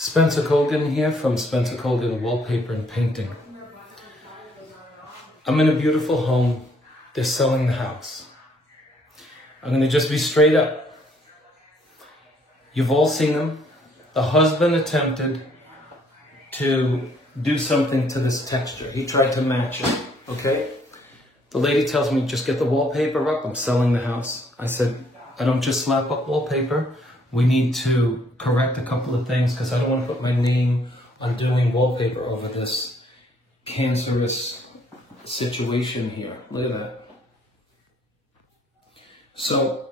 Spencer Colgan here from Spencer Colgan Wallpaper and Painting. I'm in a beautiful home. They're selling the house. I'm going to just be straight up. You've all seen them. The husband attempted to do something to this texture. He tried to match it, okay? The lady tells me, just get the wallpaper up. I'm selling the house. I said, I don't just slap up wallpaper. We need to correct a couple of things because I don't want to put my name on doing wallpaper over this cancerous situation here. Look at that. So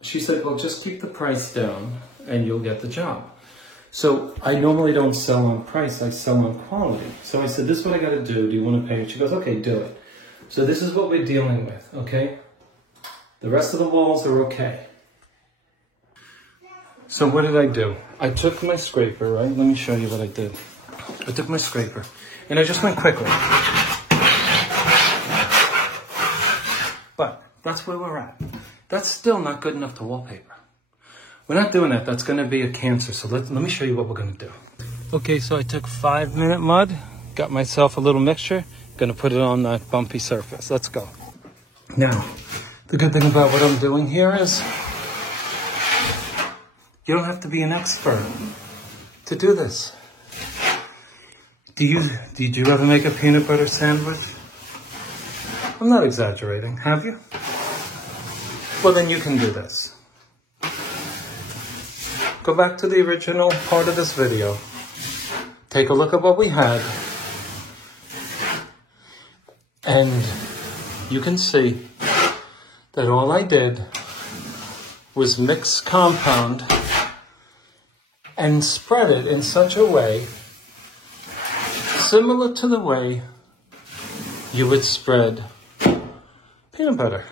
she said, well, just keep the price down and you'll get the job. So I normally don't sell on price, I sell on quality. So I said, this is what I got to do. Do you want to paint? She goes, okay, do it. So this is what we're dealing with, okay? The rest of the walls are okay. So what did I do? I took my scraper, right? Let me show you what I did. I took my scraper and I just went quickly. But that's where we're at. That's still not good enough to wallpaper. We're not doing that. That's going to be a cancer. So let me show you what we're going to do. Okay, so I took 5-minute mud, got myself a little mixture, going to put it on that bumpy surface. Let's go. Now, the good thing about what I'm doing here is you don't have to be an expert to do this. Did you ever make a peanut butter sandwich? I'm not exaggerating, have you? Well, then you can do this. Go back to the original part of this video. Take a look at what we had. And you can see that all I did was mix compound and spread it in such a way similar to the way you would spread peanut butter.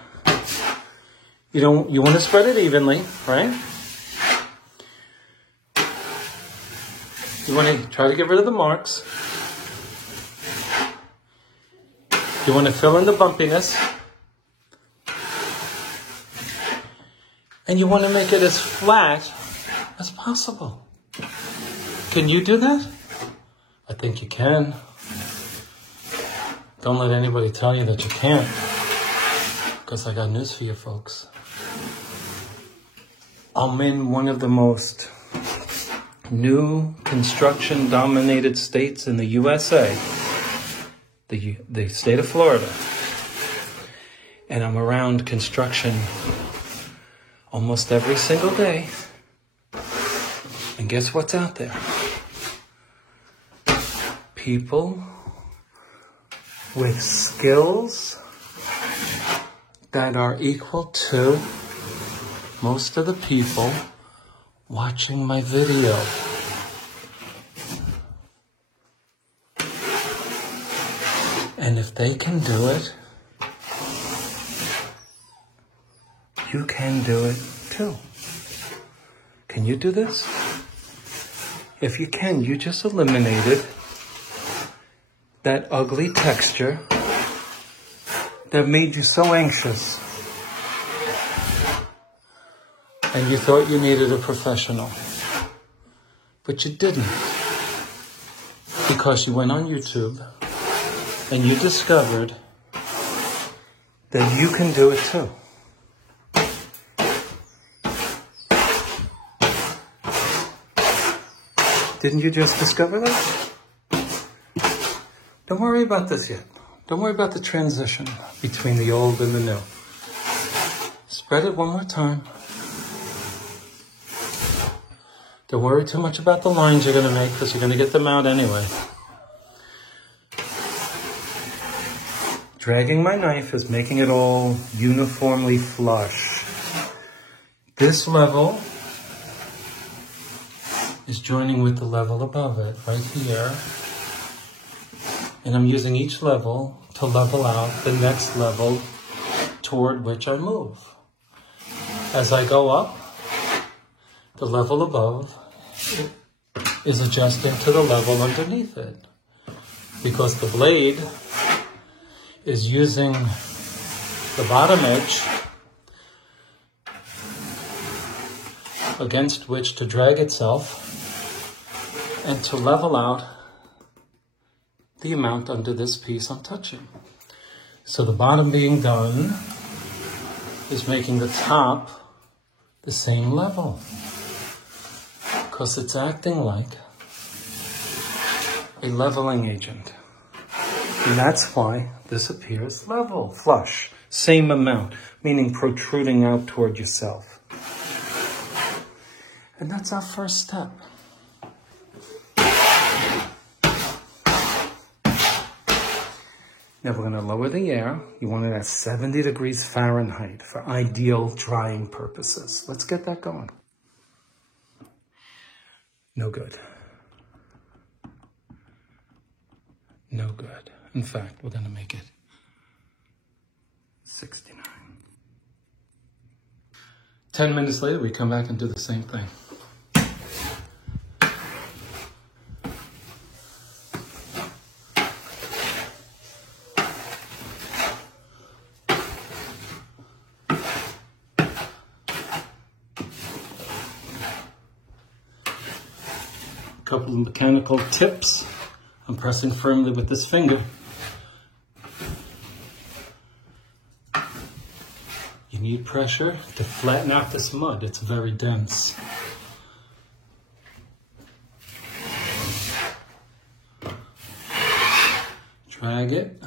You want to spread it evenly, right? You want to try to get rid of the marks. You want to fill in the bumpiness. And you want to make it as flat as possible. Can you do that? I think you can. Don't let anybody tell you that you can't. Because I got news for you folks. I'm in one of the most new construction-dominated states in the USA, the state of Florida. And I'm around construction almost every single day. And guess what's out there? People with skills that are equal to most of the people watching my video. And if they can do it, you can do it too. Can you do this? If you can, you just eliminated that ugly texture that made you so anxious. And you thought you needed a professional. But you didn't. Because you went on YouTube and you discovered that you can do it too. Didn't you just discover that? Don't worry about this yet. Don't worry about the transition between the old and the new. Spread it one more time. Don't worry too much about the lines you're going to make because you're going to get them out anyway. Dragging my knife is making it all uniformly flush. This level is joining with the level above it, right here. And I'm using each level to level out the next level toward which I move. As I go up, the level above is adjusting to the level underneath it. Because the blade is using the bottom edge against which to drag itself and to level out the amount under this piece I'm touching. So the bottom being done is making the top the same level, because it's acting like a leveling agent. And that's why this appears level, flush, same amount, meaning protruding out toward yourself. And that's our first step. Now we're going to lower the air. You want it at 70 degrees Fahrenheit for ideal drying purposes. Let's get that going. No good. No good. In fact, we're going to make it 69. 10 minutes later, we come back and do the same thing. Couple of mechanical tips. I'm pressing firmly with this finger. You need pressure to flatten out this mud. It's very dense. Drag it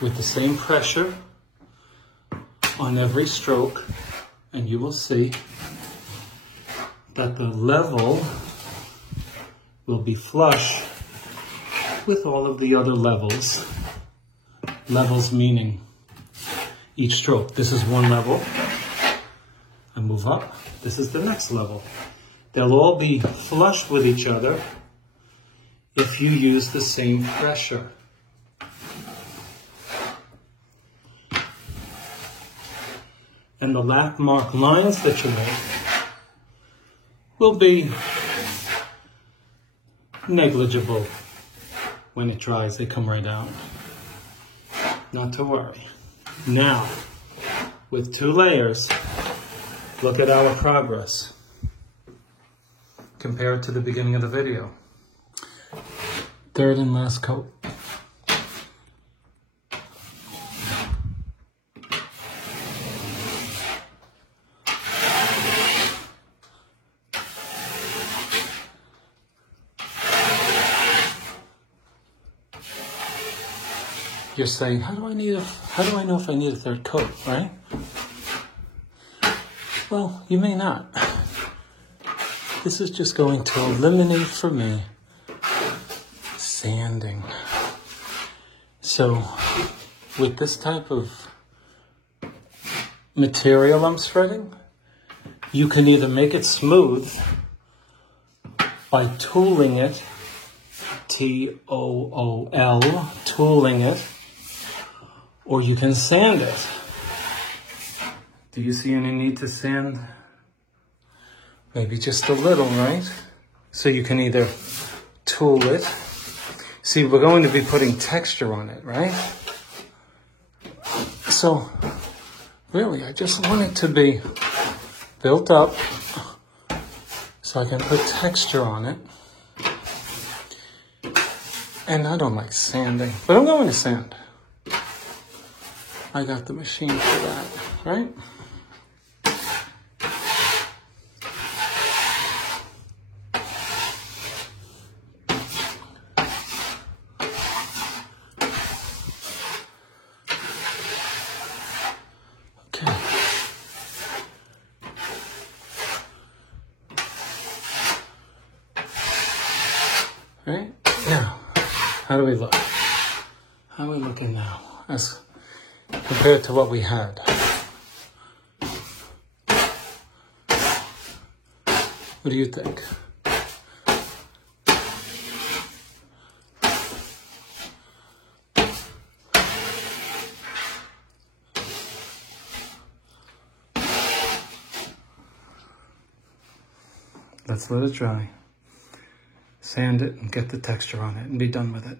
with the same pressure on every stroke, and you will see that the level will be flush with all of the other levels. Levels meaning each stroke. This is one level. I move up. This is the next level. They'll all be flush with each other if you use the same pressure. And the lap mark lines that you make will be negligible. When it dries, they come right out. Not to worry. Now, with 2 layers, look at our progress compared to the beginning of the video. Third and last coat. You're saying, how do I know if I need a third coat, right? Well, you may not. This is just going to eliminate for me sanding. So with this type of material I'm spreading, you can either make it smooth by tooling it, T-O-O-L, tooling it, or you can sand it. Do you see any need to sand? Maybe just a little, right? So you can either tool it. See, we're going to be putting texture on it, right? So, really, I just want it to be built up so I can put texture on it. And I don't like sanding, but I'm going to sand. I got the machine for that, right? Okay. Right? Now, how do we look? How are we looking now? As compared to what we had. What do you think? Let's let it dry. Sand it and get the texture on it and be done with it.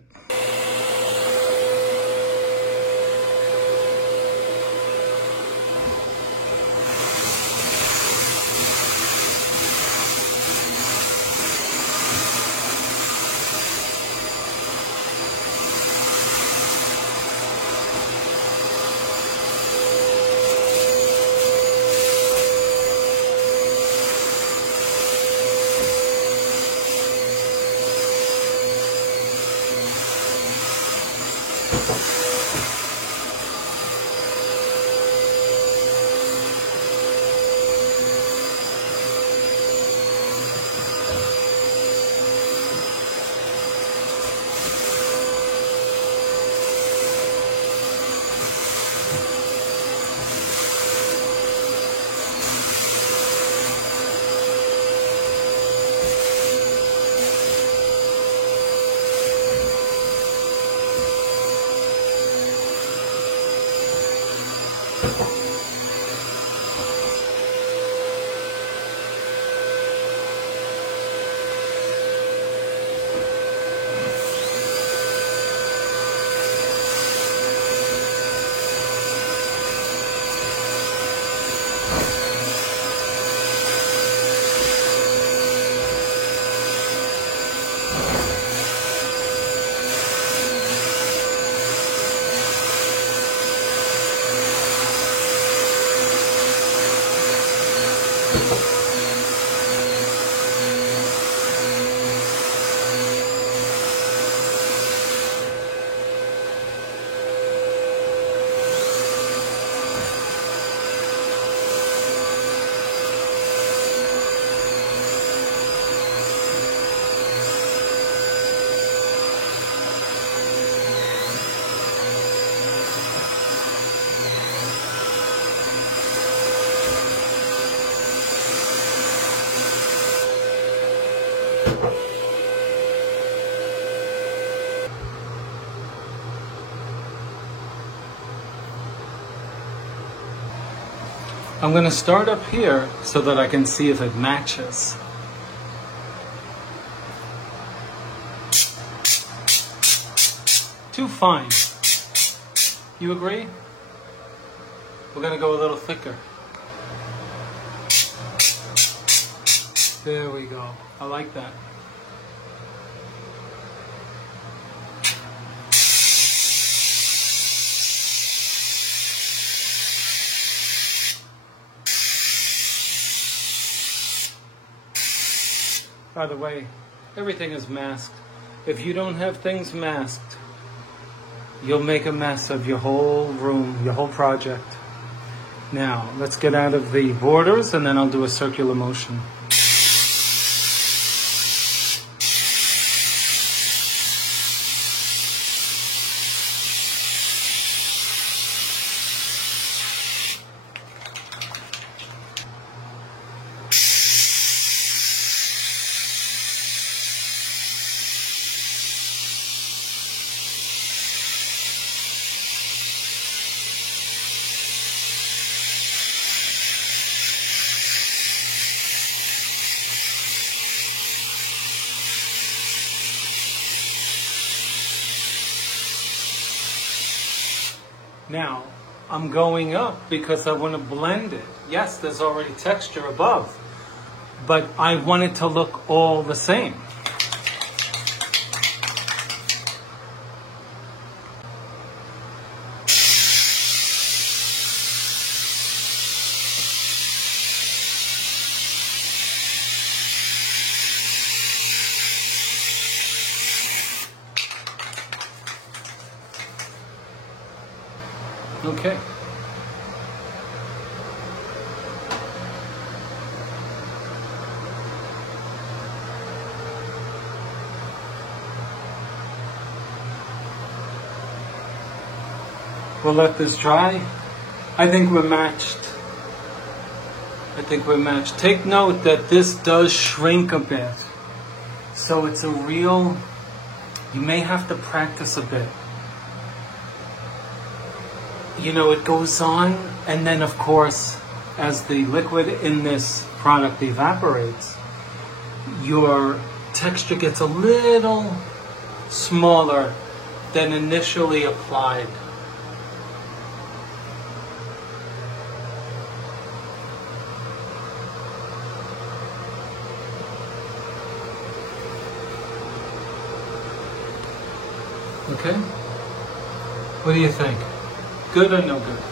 I'm going to start up here so that I can see if it matches. Too fine. You agree? We're going to go a little thicker. There we go. I like that. By the way, everything is masked. If you don't have things masked, you'll make a mess of your whole room, your whole project. Now, let's get out of the borders and then I'll do a circular motion. Now, I'm going up because I want to blend it. Yes, there's already texture above, but I want it to look all the same. Okay. We'll let this dry. I think we're matched. Take note that this does shrink a bit. So it's a real, you may have to practice a bit. You know, it goes on, and then of course, as the liquid in this product evaporates, your texture gets a little smaller than initially applied. Okay? What do you think? Good or no good?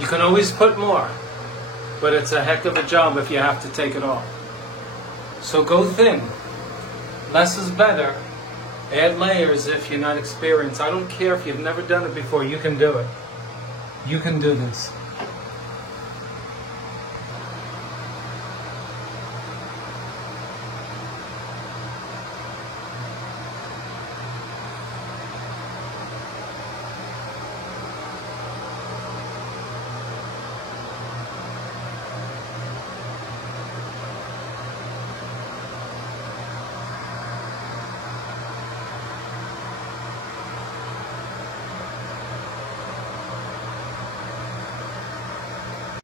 You can always put more, but it's a heck of a job if you have to take it off. So go thin. Less is better. Add layers if you're not experienced. I don't care if you've never done it before, you can do it. You can do this.